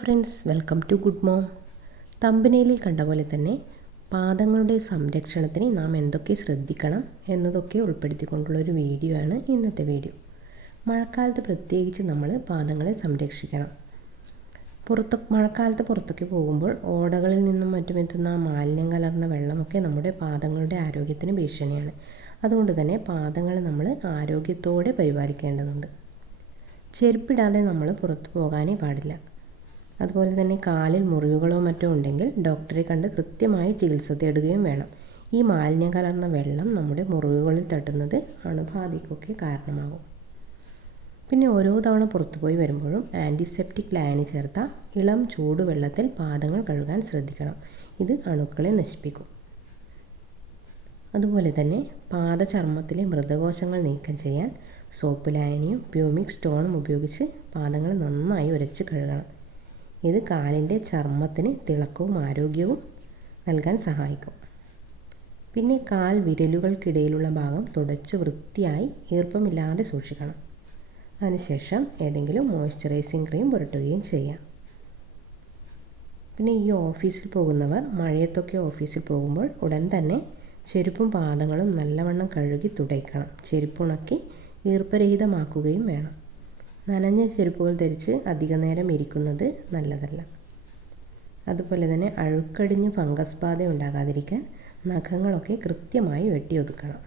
Friends welcome to good mom തമ്പനയിലിൽ കണ്ട പോലെ തന്നെ പാദങ്ങളുടെ സംരക്ഷണത്തിന് നാം എന്തൊക്കെ ശ്രദ്ധിക്കണം എന്നതൊക്കെ ഉൾപ്പെടുത്തിക്കൊണ്ടുള്ള ഒരു വീഡിയോ ആണ് ഇന്നത്തെ വീഡിയോ മഴക്കാലത്ത് പ്രത്യേകിച്ച് നമ്മൾ പാദങ്ങളെ സംരക്ഷിക്കണം. പുറത്ത് മഴക്കാലത്ത് പുറത്തൊക്കെ പോകുമ്പോൾ ഓടകളിൽ നിന്നും മറ്റും എത്തുന്ന മാലിന്യം കലർന്ന വെള്ളമൊക്കെ നമ്മുടെ പാദങ്ങളുടെ ആരോഗ്യത്തിന് ഭീഷണിയാണ്. അതുകൊണ്ട് തന്നെ പാദങ്ങൾ നമ്മൾ ആരോഗ്യത്തോടെ പരിപാലിക്കേണ്ടതുണ്ട്. ചെരുപ്പിടാതെ നമ്മൾ പുറത്തു പോകാനേ പാടില്ല. അതുപോലെ തന്നെ കാലിൽ മുറിവുകളോ മറ്റോ ഉണ്ടെങ്കിൽ ഡോക്ടറെ കണ്ട് കൃത്യമായി ചികിത്സ തേടുകയും വേണം. ഈ മാലിന്യം കലർന്ന വെള്ളം നമ്മുടെ മുറിവുകളിൽ തട്ടുന്നത് അണുബാധയ്ക്കൊക്കെ കാരണമാകും. പിന്നെ ഓരോ തവണ പുറത്തുപോയി വരുമ്പോഴും ആന്റിസെപ്റ്റിക് ലായനി ചേർത്ത ഇളം ചൂടുവെള്ളത്തിൽ പാദങ്ങൾ കഴുകാൻ ശ്രദ്ധിക്കണം. ഇത് അണുക്കളെ നശിപ്പിക്കും. അതുപോലെ തന്നെ പാദചർമ്മത്തിലെ മൃതകോശങ്ങൾ നീക്കം ചെയ്യാൻ സോപ്പ് ലായനിയും പ്യൂമിക് സ്റ്റോണും ഉപയോഗിച്ച് പാദങ്ങൾ നന്നായി ഉരച്ച് കഴുകണം. ഇത് കാലിന്റെ ചർമ്മത്തിന് തിളക്കവും ആരോഗ്യവും നൽകാൻ സഹായിക്കും. പിന്നെ കാൽ വിരലുകൾക്കിടയിലുള്ള ഭാഗം തുടച്ച് വൃത്തിയായി ഈർപ്പമില്ലാതെ സൂക്ഷിക്കണം. അതിനുശേഷം ഏതെങ്കിലും മോയ്സ്ചറൈസിങ് ക്രീം പുരട്ടുകയും ചെയ്യാം. പിന്നെ ഈ ഓഫീസിൽ പോകുന്നവർ മഴയത്തൊക്കെ ഓഫീസിൽ പോകുമ്പോൾ ഉടൻ തന്നെ ചെരുപ്പും പാദങ്ങളും നല്ലവണ്ണം കഴുകി തുടയ്ക്കണം. ചെരുപ്പുണക്കി ഈർപ്പരഹിതമാക്കുകയും വേണം. നനഞ്ഞ ചെരുപ്പുകൾ ധരിച്ച് അധിക നേരം ഇരിക്കുന്നത് നല്ലതല്ല. അതുപോലെ തന്നെ അഴുക്കടിഞ്ഞ് ഫംഗസ് ബാധ ഉണ്ടാകാതിരിക്കാൻ നഖങ്ങളൊക്കെ കൃത്യമായി വെട്ടി ഒതുക്കണം.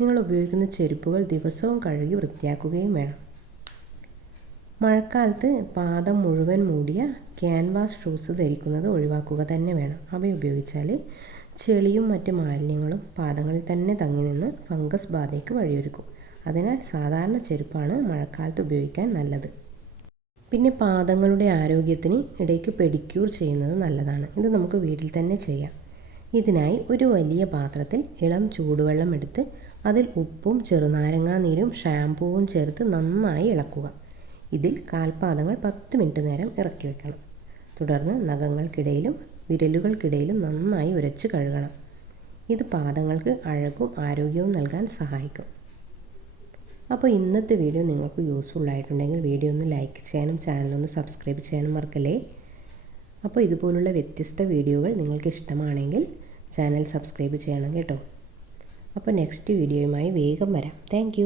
നിങ്ങൾ ഉപയോഗിക്കുന്ന ചെരുപ്പുകൾ ദിവസവും കഴുകി വൃത്തിയാക്കുകയും വേണം. മഴക്കാലത്ത് പാദം മുഴുവൻ മൂടിയ ക്യാൻവാസ് ഷൂസ് ധരിക്കുന്നത് ഒഴിവാക്കുക തന്നെ വേണം. അവ ഉപയോഗിച്ചാൽ ചെളിയും മറ്റ് മാലിന്യങ്ങളും പാദങ്ങളിൽ തന്നെ തങ്ങി നിന്ന് ഫംഗസ് ബാധയ്ക്ക് വഴിയൊരുക്കും. അതിനാൽ സാധാരണ ചെരുപ്പാണ് മഴക്കാലത്ത് ഉപയോഗിക്കാൻ നല്ലത്. പിന്നെ പാദങ്ങളുടെ ആരോഗ്യത്തിന് ഇടയ്ക്ക് പെഡിക്യൂർ ചെയ്യുന്നത് നല്ലതാണ്. ഇത് നമുക്ക് വീട്ടിൽ തന്നെ ചെയ്യാം. ഇതിനായി ഒരു വലിയ പാത്രത്തിൽ ഇളം ചൂടുവെള്ളം എടുത്ത് അതിൽ ഉപ്പും ചെറുനാരങ്ങാനീരും ഷാമ്പൂവും ചേർത്ത് നന്നായി ഇളക്കുക. ഇതിൽ കാൽപാദങ്ങൾ പത്ത് മിനിറ്റ് നേരം ഇറക്കി വെക്കണം. തുടർന്ന് നഖങ്ങൾക്കിടയിലും വിരലുകൾക്കിടയിലും നന്നായി ഉരച്ച് കഴുകണം. ഇത് പാദങ്ങൾക്ക് അഴകും ആരോഗ്യവും നൽകാൻ സഹായിക്കും. അപ്പോൾ ഇന്നത്തെ വീഡിയോ നിങ്ങൾക്ക് യൂസ്ഫുൾ ആയിട്ടുണ്ടെങ്കിൽ വീഡിയോ ഒന്ന് ലൈക്ക് ചെയ്യാനും ചാനലൊന്ന് സബ്സ്ക്രൈബ് ചെയ്യാനും മറക്കല്ലേ? അപ്പോൾ ഇതുപോലുള്ള വ്യത്യസ്ത വീഡിയോകൾ നിങ്ങൾക്ക് ഇഷ്ടമാണെങ്കിൽ ചാനൽ സബ്സ്ക്രൈബ് ചെയ്യണം കേട്ടോ. അപ്പോൾ നെക്സ്റ്റ് വീഡിയോയുമായി വേഗം വരാം. താങ്ക്